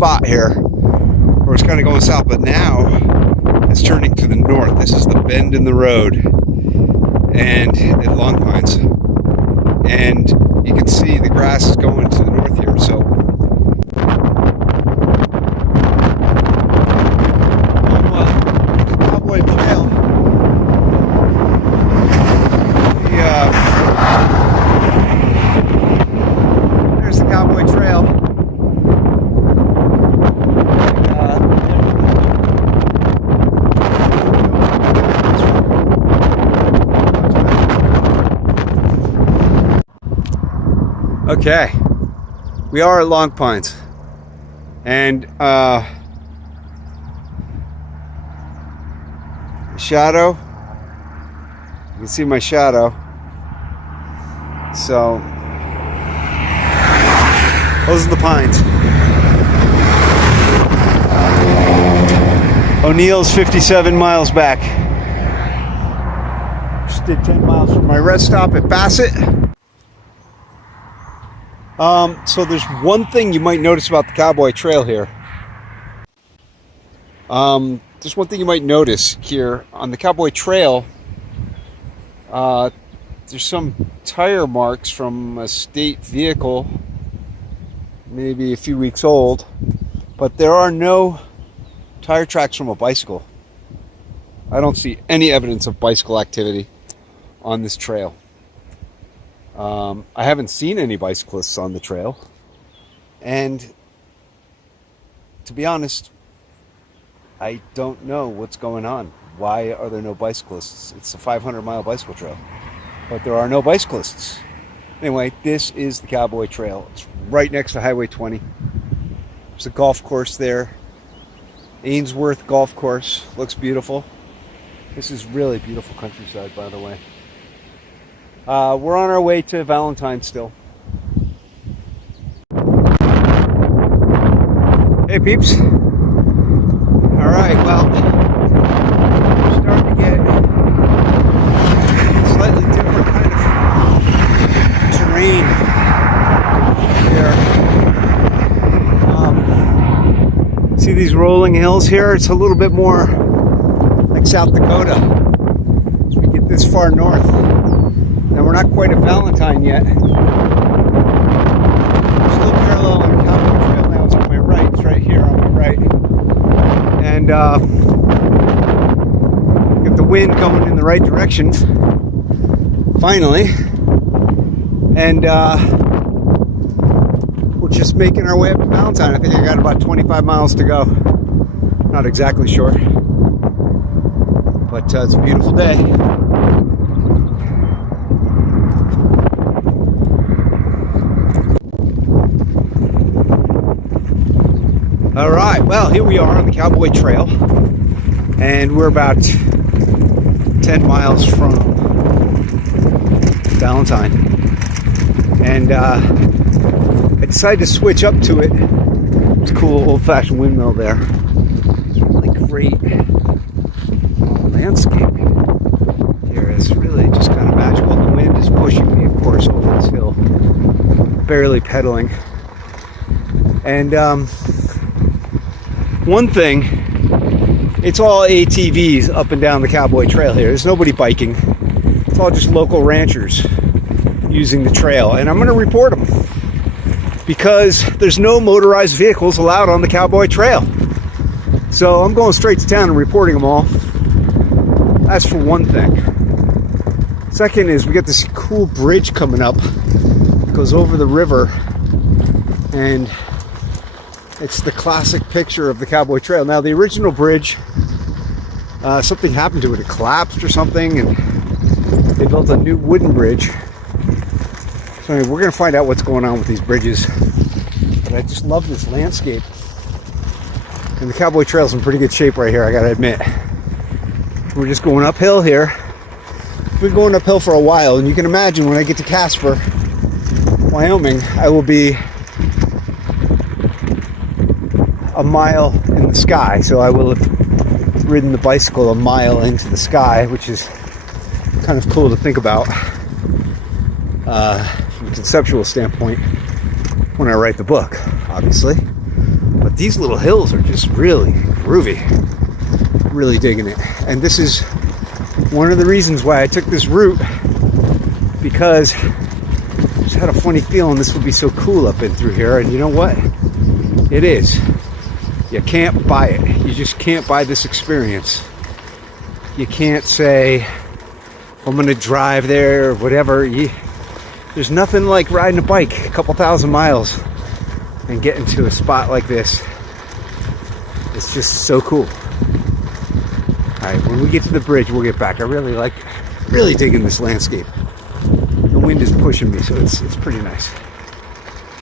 spot here where it's kind of going south, but now it's turning to the north. This is the bend in the road and at Long Pines. And you can see the grass is going to the north here. So Cowboy Trail. There's the Cowboy Trail. Okay, we are at Long Pines, and shadow, you can see my shadow, so those are the pines. O'Neill's 57 miles back. Just did 10 miles from my rest stop at Bassett. So there's one thing you might notice about the Cowboy Trail here. There's one thing you might notice here on the Cowboy Trail. There's some tire marks from a state vehicle, maybe a few weeks old, but there are no tire tracks from a bicycle. I don't see any evidence of bicycle activity on this trail. I haven't seen any bicyclists on the trail, and to be honest, I don't know what's going on. Why are there no bicyclists? It's a 500-mile bicycle trail, but there are no bicyclists. Anyway, this is the Cowboy Trail. It's right next to Highway 20. There's a golf course there. Ainsworth Golf Course. Looks beautiful. This is really beautiful countryside, by the way. We're on our way to Valentine still. Hey peeps. Alright, well, we're starting to get a slightly different kind of terrain here. See these rolling hills here? It's a little bit more like South Dakota as we get this far north. Now we're not quite at Valentine yet. We're still parallel on the Cowboy Trail now. It's on my right. It's right here on my right. And get the wind coming in the right direction. Finally. And we're just making our way up to Valentine. I think I got about 25 miles to go. Not exactly sure. But it's a beautiful day. All right, well, here we are on the Cowboy Trail, and we're about 10 miles from Valentine. And I decided to switch up to it. It's a cool old-fashioned windmill there. It's really great landscape here. It's really just kind of magical. The wind is pushing me, of course, over this hill, barely pedaling. And one thing, it's all ATVs up and down the Cowboy Trail here. There's nobody biking. It's all just local ranchers using the trail. And I'm going to report them because there's no motorized vehicles allowed on the Cowboy Trail. So I'm going straight to town and reporting them all. That's for one thing. Second is we got this cool bridge coming up. It goes over the river, and it's the classic picture of the Cowboy Trail. Now, the original bridge, something happened to it. It collapsed or something, and they built a new wooden bridge. So anyway, we're going to find out what's going on with these bridges. But I just love this landscape. And the Cowboy Trail's in pretty good shape right here, I got to admit. We're just going uphill here. We've been going uphill for a while, and you can imagine when I get to Casper, Wyoming, I will be a mile in the sky. So I will have ridden the bicycle a mile into the sky, which is kind of cool to think about from a conceptual standpoint when I write the book, obviously. But these little hills are just really groovy. Really digging it. And this is one of the reasons why I took this route, because I just had a funny feeling this would be so cool up in through here. And you know what? It is. You can't buy it. You just can't buy this experience. You can't say, I'm going to drive there or whatever. There's nothing like riding a bike a couple thousand miles and getting to a spot like this. It's just so cool. Alright, when we get to the bridge, we'll get back. I really digging this landscape. The wind is pushing me, so it's pretty nice.